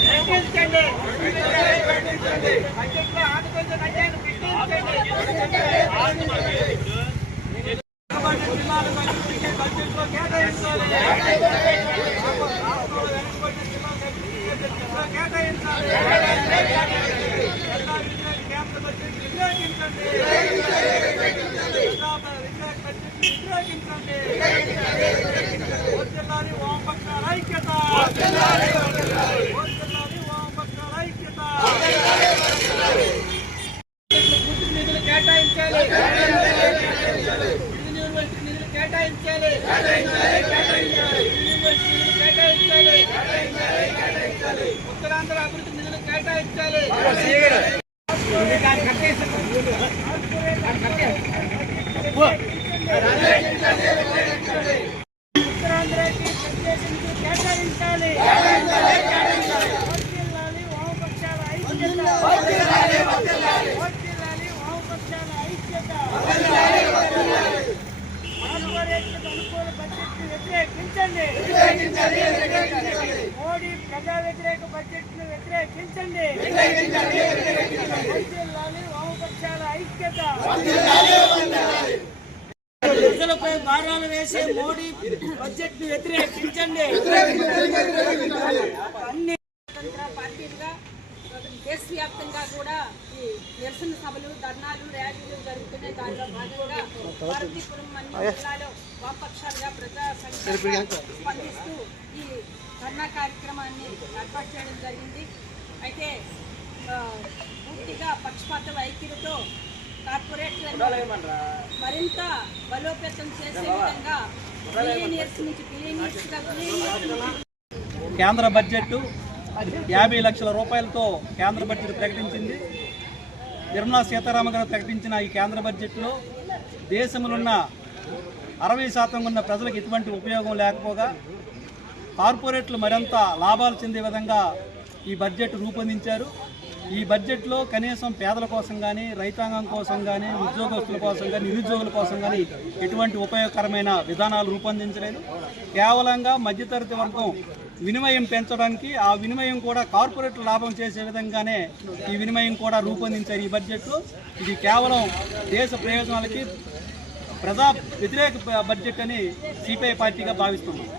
ఖండించండి బడ్జెట్లో ఆంధ్రప్రదేశ్ అన్యాయాన్ని ఖండించండి బడ్జెట్లో కేటాయించాలి కేటాయించాలి కేంద్ర బడ్జెట్ వ్యతిరేకించండి వ్యతిరేకించండి వర్ధిల్లాలి వామపక్షాల ఐక్యత వర్ధిల్లాలి వామపక్షాల ఐక్యత నిధులు కేటాయించాలి యూనివర్సిటీ నిధులు కేటాయించాలి యూనివర్సిటీ నిధులు కేటాయించాలి ఉత్తరాంధ్ర అభివృద్ధి నిధులు కేటాయించాలి. ఉత్తరాంధ్రకి ప్రత్యేకించి కేటాయించాలి వర్ధిల్లాలి వామపక్షాల ఐక్యత వర్ధిల్లాలి వామపక్షాల ఐక్యత కార్పొరేట్లకు అనుకూల బడ్జెట్ను వ్యతిరేకించండి. మోడీ ప్రజా వ్యతిరేక బడ్జెట్ను వ్యతిరేకించండి. వర్ధిల్లాలి వామపక్షాల ఐక్యత. ప్రజలపై భారాలు వేసే మోడీ బడ్జెట్ను వ్యతిరేకించండి. అన్ని దేశవ్యాప్తంగా కూడా ఈ నిరసన సభలు ధర్నాలు ర్యాలీలు జరుగుతున్నాయి దానిలో భాగంగా భారతీపురం అన్ని జిల్లాలో వామపక్షాలుగా ప్రజా సంఘాలుగా స్పందిస్తూ ఈ ధర్నా కార్యక్రమాన్ని ఏర్పాటు చేయడం జరిగింది. అయితే ఆ, పూర్తిగా పక్షపాత వైఖరితో కార్పొరేట్లను మరింత బలోపేతం చేసే విధంగా నుంచి కేంద్ర బడ్జెట్ యాభై లక్షల రూపాయలతో కేంద్ర బడ్జెట్ ప్రకటించింది. నిర్మలా సీతారామన్ గారు ప్రకటించిన ఈ కేంద్ర బడ్జెట్లో దేశంలోన్న అరవై శాతం ఉన్న ప్రజలకు ఎటువంటి ఉపయోగం లేకపోగా కార్పొరేట్లు మరింత లాభాలు చెందే విధంగా ఈ బడ్జెట్ రూపొందించారు. ఈ బడ్జెట్లో కనీసం పేదల కోసం కానీ రైతాంగం కోసం కానీ ఉద్యోగస్తుల కోసం కానీ నిరుద్యోగుల కోసం కానీ ఎటువంటి ఉపయోగకరమైన విధానాలు రూపొందించలేదు. కేవలంగా మధ్యతరగతి వర్గం వినిమయం పెంచడానికి ఆ వినిమయం కూడా కార్పొరేట్ లాభం చేసే విధంగానే ఈ వినిమయం కూడా రూపొందించారు ఈ బడ్జెట్లో. ఇది కేవలం దేశ ప్రయోజనాలకి ప్రజా వ్యతిరేక బడ్జెట్ అని సిపిఐ పార్టీగా భావిస్తున్నాం.